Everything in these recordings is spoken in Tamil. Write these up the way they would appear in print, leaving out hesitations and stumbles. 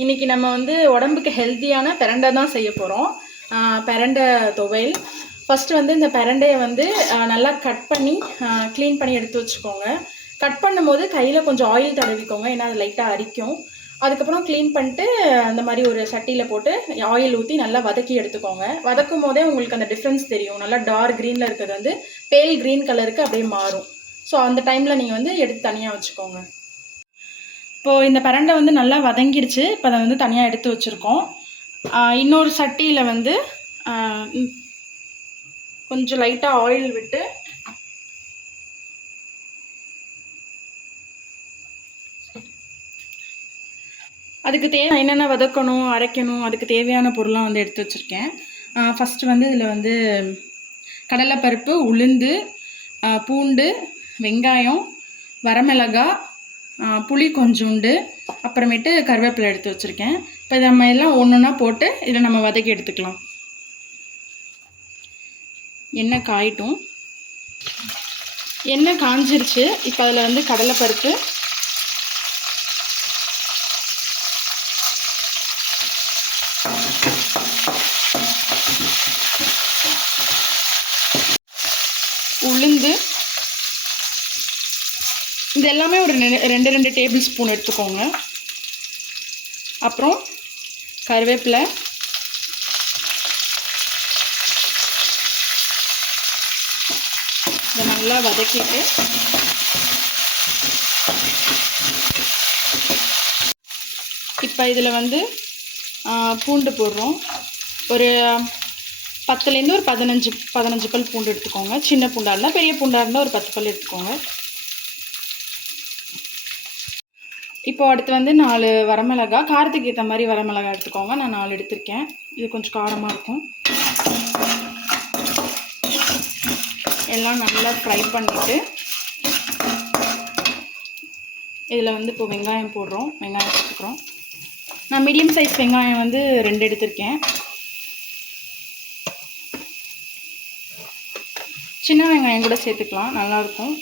இன்றைக்கி நம்ம வந்து உடம்புக்கு ஹெல்த்தியான பிரண்டை தான் செய்ய போகிறோம். பிரண்டை துவையல். ஃபஸ்ட்டு வந்து இந்த பிரண்டையை வந்து நல்லா கட் பண்ணி க்ளீன் பண்ணி எடுத்து வச்சுக்கோங்க. கட் பண்ணும்போது கையில் கொஞ்சம் ஆயில் தடவிக்கோங்க, ஏன்னா அது லைட்டாக அரிக்கும். அதுக்கப்புறம் க்ளீன் பண்ணிட்டு அந்த மாதிரி ஒரு சட்டியில் போட்டு ஆயில் ஊற்றி நல்லா வதக்கி எடுத்துக்கோங்க. வதக்கும் போதே உங்களுக்கு அந்த டிஃப்ரென்ஸ் தெரியும். நல்லா டார்க் க்ரீனில் இருக்கிறது வந்து பேல் க்ரீன் கலருக்கு அப்படியே மாறும். ஸோ அந்த டைமில் நீங்கள் வந்து எடுத்து தனியாக வச்சுக்கோங்க. இப்போது இந்த பிரண்டை வந்து நல்லா வதங்கிடுச்சு. இப்போ அதை வந்து தனியாக எடுத்து வச்சுருக்கோம். இன்னொரு சட்டியில் வந்து கொஞ்சம் லைட்டாக ஆயில் விட்டு அதுக்கு என்னென்ன வதக்கணும், அரைக்கணும், அதுக்கு தேவையான பொருளாக வந்து எடுத்து வச்சுருக்கேன். ஃபஸ்ட்டு வந்து இதில் வந்து கடலைப்பருப்பு, உளுந்து, பூண்டு, வெங்காயம், வரமிளகாய், புளி கொஞ்சோண்டு, அப்புறமேட்டு கருவேப்பிலை எடுத்து வச்சுருக்கேன். இப்போ நம்ம எல்லாம் ஒன்று ஒன்றா போட்டு இதில் நம்ம வதக்கி எடுத்துக்கலாம். எண்ணெய் காயட்டும். எண்ணெய் காஞ்சிருச்சு. இப்போ அதில் வந்து கடலைப்பருப்பு, உளுந்து, இது எல்லாமே ஒரு 2 டேபிள் ஸ்பூன் எடுத்துக்கோங்க. அப்புறம் கருவேப்பிலை, இதை நல்லா வதக்கிட்டு இப்போ இதில் வந்து பூண்டு போடுறோம். ஒரு 10லேருந்து ஒரு 15 பல் பூண்டு எடுத்துக்கோங்க. சின்ன பூண்டாக இருந்தால், பெரிய பூண்டாக இருந்தால் ஒரு 10 பல் எடுத்துக்கோங்க. இப்போ அடுத்து வந்து 4 வரமிளகாய், காரத்துக்கு ஏற்ற மாதிரி வரமிளகாய் எடுத்துக்கோங்க. நான் 4 எடுத்திருக்கேன். இது கொஞ்சம் காரமாக இருக்கும். எல்லாம் நல்லா ஃப்ரை பண்ணிவிட்டு இதில் வந்து இப்போ வெங்காயம் போடுறோம். வெங்காயம் எடுத்துக்கிறோம். நான் மீடியம் சைஸ் வெங்காயம் வந்து 2 எடுத்திருக்கேன். சின்ன வெங்காயம் கூட சேர்த்துக்கலாம், நல்லாயிருக்கும்.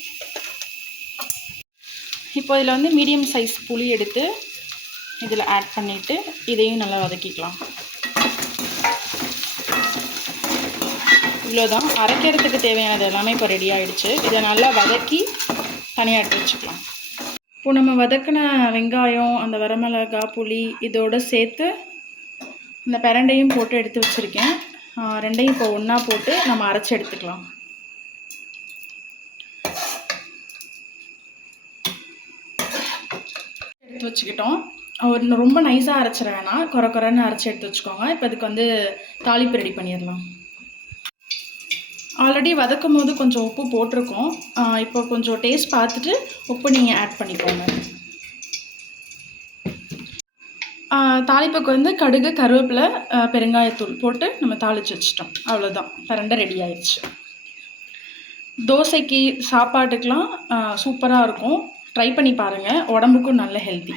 இப்போ இதில் வந்து மீடியம் சைஸ் புளி எடுத்து இதில் ஆட் பண்ணிவிட்டு இதையும் நல்லா வதக்கிக்கலாம். இவ்வளோதான். அரைக்கிறதுக்கு தேவையானது எல்லாமே இப்போ ரெடி ஆகிடுச்சு. இதை நல்லா வதக்கி தனியாக எடுத்து வச்சுக்கலாம். இப்போ நம்ம வதக்கின வெங்காயம், அந்த வரமிளகாய், புளி இதோடு சேர்த்து இந்த பிரண்டையும் போட்டு எடுத்து வச்சுருக்கேன். ரெண்டையும் இப்போ ஒன்றா போட்டு நம்ம அரைச்சி எடுத்துக்கலாம். எடுத்து வச்சுக்கிட்டோம். ரொம்ப நைஸாக அரைச்சிட வேணாம், குறைன்னு அரைச்சி எடுத்து வச்சுக்கோங்க. இப்போ இதுக்கு வந்து தாளிப்பு ரெடி பண்ணிடலாம். ஆல்ரெடி வதக்கும் போது கொஞ்சம் உப்பு போட்டிருக்கோம். இப்போ கொஞ்சம் டேஸ்ட் பார்த்துட்டு உப்பு நீங்கள் ஆட் பண்ணிக்கோங்க. தாளிப்புக்கு வந்து கடுகு, கருவேப்பிலை, பெருங்காயத்தூள் போட்டு நம்ம தாளித்து வச்சிட்டோம். அவ்வளோதான், பிரண்டை ரெடி ஆயிடுச்சு. தோசைக்கு, சாப்பாட்டுக்கெலாம் சூப்பராக இருக்கும். ட்ரை பண்ணி பாருங்கள். உடம்புக்கும் நல்ல ஹெல்த்தி.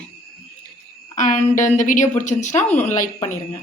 அண்ட் இந்த வீடியோ பிடிச்சிருந்துச்சுன்னா லைக் பண்ணிடுங்க.